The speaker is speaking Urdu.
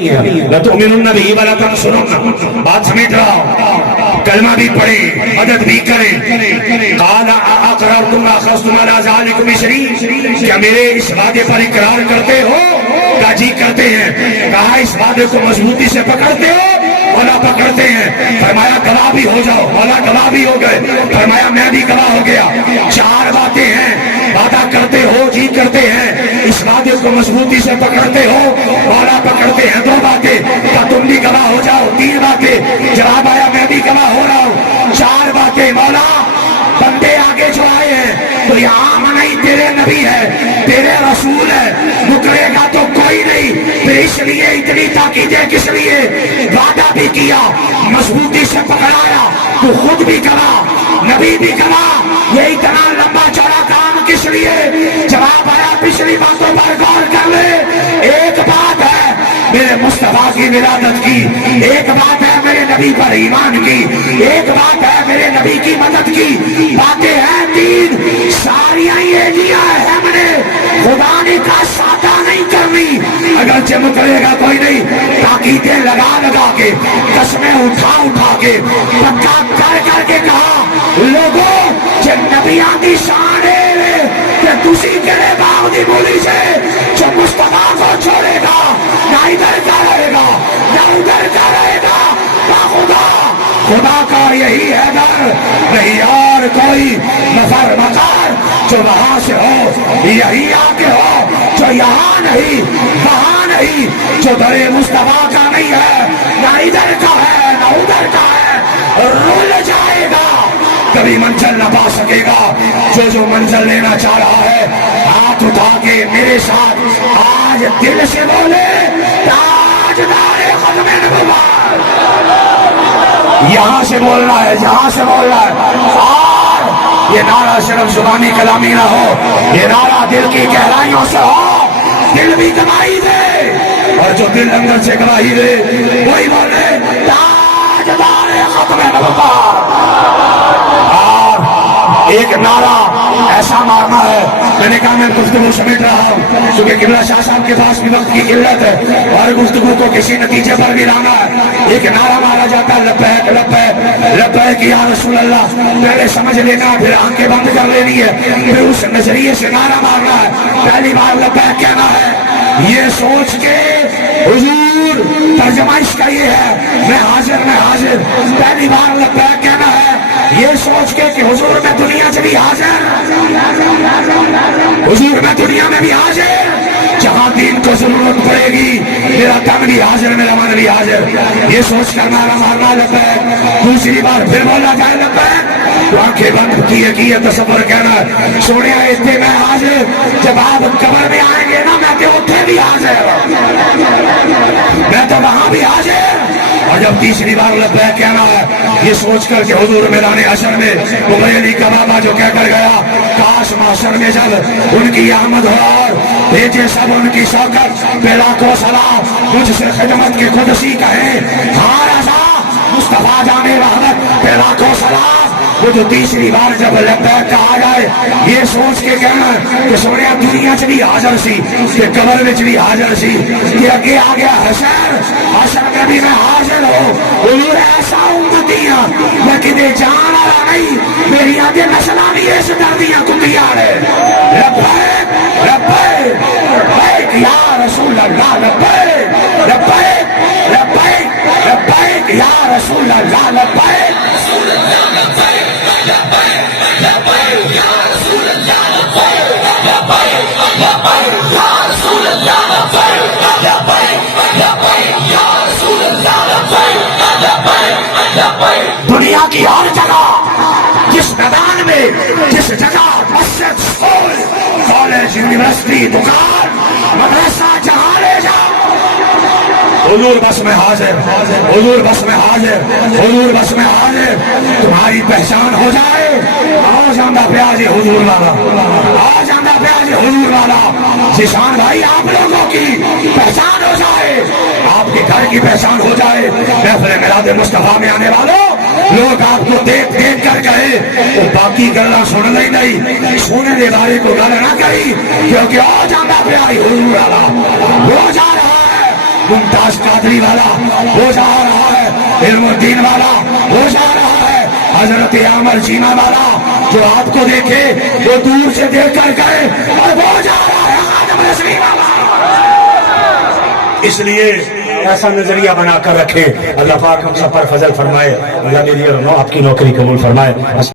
لَتُؤْمِنُنَّ بِهِ وَلَتَنْصُرُنَّهُ بات سمجھ رہا ہوں، کلمہ بھی پڑھے، مدد بھی کرے۔ قَالَ أَأَقْرَرْتُمْ وَأَخَذْتُمْ عَلَىٰ ذَٰلِكُمْ إِصْرِي، کیا میرے اس وعدے پر اقرار کرتے ہو؟ کہا جی کرتے ہیں۔ کہا اس وعدے کو مضبوطی سے پکڑتے ہو؟ مولا پکڑتے ہیں۔ فرمایا گواہ بھی ہو جاؤ۔ مولا گواہ بھی ہو گئے۔ فرمایا میں بھی گواہ ہو گیا۔ چار باتیں ہیں، وعدہ کرتے ہو، جی کرتے ہیں، اس وعدے کو مضبوطی سے پکڑتے ہو، مولا پکڑتے ہیں۔ دو باتیں، کیا تم بھی گواہ ہو جاؤ۔ تین باتیں، جواب آیا میں بھی گواہ ہو رہا ہوں۔ چار باتیں، مولا بندے آگے جو آئے ہیں تو یہ عام نہیں، تیرے نبی ہے، تیرے رسول ہے، مکرے گا تو کوئی نہیں، پھر اس لیے اتنی تاکیدیں کس لیے؟ وعدہ بھی کیا، مضبوطی سے پکڑایا، تو خود بھی گواہ، نبی بھی گواہ، یہ اتنا لمبا چوڑا کام کس لیے؟ جواب آیا پچھلی باتوں پر غور کر لے۔ ایک بات ہے میرے مصطفیٰ کی ولادت کی، ایک بات ہے میرے نبی پر ایمان کی، ایک بات ہے میرے نبی کی مدد کی، باتیں ہیں تین، ساریاں یہ لیا ہے ہم نے، خدا نے کہا سادہ نہیں کرنی، اگر جم کرے گا کوئی نہیں، تاکیدیں لگا لگا کے، قسمیں اٹھا اٹھا کے، پکا کر کر کے کہا لوگوں جب نبیاں دی شان ہے کہ تسی کرے باغ دی بولی سے جو مصطفیٰ کو چھوڑے گا نہ ادھر کا رہے گا نہ ادھر کا رہے گا، خدا خدا کا یہی ہے در، نہیں اور کوئی مفر مکار جو وہاں سے ہو، یہی آگے ہو جو یہاں نہیں وہاں نہیں، جو در مصطفیٰ کا نہیں ہے، نہ ادھر کا ہے نہ ادھر کا ہے، رول جائے گا، کبھی منزل نہ پا سکے گا۔ جو منزل لینا چاہ رہا ہے ہاتھ اٹھا کے میرے ساتھ آج دل سے بولے تاجدار ختم نبوت، یہاں سے بول رہا ہے، یہاں سے بول رہا ہے، اور یہ نعرہ صرف زبانی کلامی نہ ہو، یہ نعرہ دل کی گہرائیوں سے ہو، دل بھی گواہی دے، اور جو دل اندر سے گواہی دے وہی بولے تاجدار ختم نبوت۔ ایک نعرہ ایسا مارنا ہے، میں نے کہا میں گفتگو سمیٹ رہا ہوں کیونکہ قبلہ شاہ صاحب کے پاس بھی وقت کی قلت ہے اور گفتگو کو کسی نتیجے پر بھی لانا ہے۔ ایک نعرہ مارا جاتا ہے لبیک لبیک لبیک یا رسول اللہ، پہلے سمجھ لینا پھر آنکھیں بند کر لینی ہے، پھر اس نظریے سے نعرہ مارنا ہے۔ پہلی بار لبیک کہنا ہے، یہ سوچ کے حضور ترجمہ اس کا یہ ہے میں حاضر، پہلی بار لبیک کہنا ہے یہ سوچ کے کہ حضور میں دنیا سے بھی حاضر، حضور میں دنیا میں بھی حاضر، جہاں دین کو ضرورت پڑے گی میرا تن بھی حاضر، میرا من بھی حاضر، یہ سوچ کر نعرہ مارنا لبیک۔ دوسری بار پھر بولا جائے لبیک، آنکھیں بند کیے تصور کہنا سونے اتنے میں حاضر، جب آپ قبر میں آئیں گے نا میں تو اتنے بھی حاضر، میں تو وہاں بھی حاضر۔ اور جب تیسری بار لبیک کہنا ہے یہ سوچ کر کہ حضور میدان حشر میں ابیلی کا بابا جو کہہ کر گیا کاش محشر میں جب ان کی آمد ہو اور بھیجے سب ان کی شوکت پہ لاکھوں سلام، مجھ سے خدمت کے قدسی کہیں ہاں رضا مصطفیٰ جانے رحمت پہ لاکھوں سلام۔ وہ جو تیسری بار جب لبیک کہا جائے یہ سوچ کے کہنا کہ سونے دنیا چ بھی حاضر سی کہ قبر میں بھی حاضر سی کہ اگے آ گیا حشر میں بھی میں حاضر ہوں، حضور ایسا امتیاں میں کدے جان والا نہیں، میری آگے نسلہ بھی اس دردیاں کتیاں ہے، لبیک لبیک لبیک یا رسول اللہ، لبیک لبیک لبیک لبیک یا رسول اللہ، لبیک دنیا کی ہر جگہ جس میدان میں جس جگہ مسجد اسکول کالج یونیورسٹی دکان مدرسہ جہاں لے جاؤ حضور بس میں حاضر، حضور بس میں حاضر، حضور بس میں حاضر، تمہاری پہچان ہو جائے آؤ جاندہ پیاز حضور والا، آؤ جاندہ پیاز حضور والا، جشان بھائی آپ لوگوں کی پہچان ہو جائے، آپ کے گھر کی پہچان ہو جائے، محفل میلاد مصطفیٰ میں آنے والوں لوگ آپ کو دیکھ دیکھ کر کہے تو باقی گلا سن لئی نہیں، سونے دے بارے کو گل نہ کری کیونکہ آؤ جاندہ پیاز حضور والا وہ جا رہا ہے ممتاز قادری والا وہ جا رہا ہے، علم الدین والا وہ جا رہا ہے، حضرت عامر جینا والا جو آپ کو دیکھے وہ دور سے دیکھ کر گئے اور وہ جا رہا ہے خادم رسول والا۔ اس لیے ایسا نظریہ بنا کر رکھے۔ اللہ پاک ہم سب پر فضل فرمائے، اللہ میری اور آپ کی نوکری قبول فرمائے۔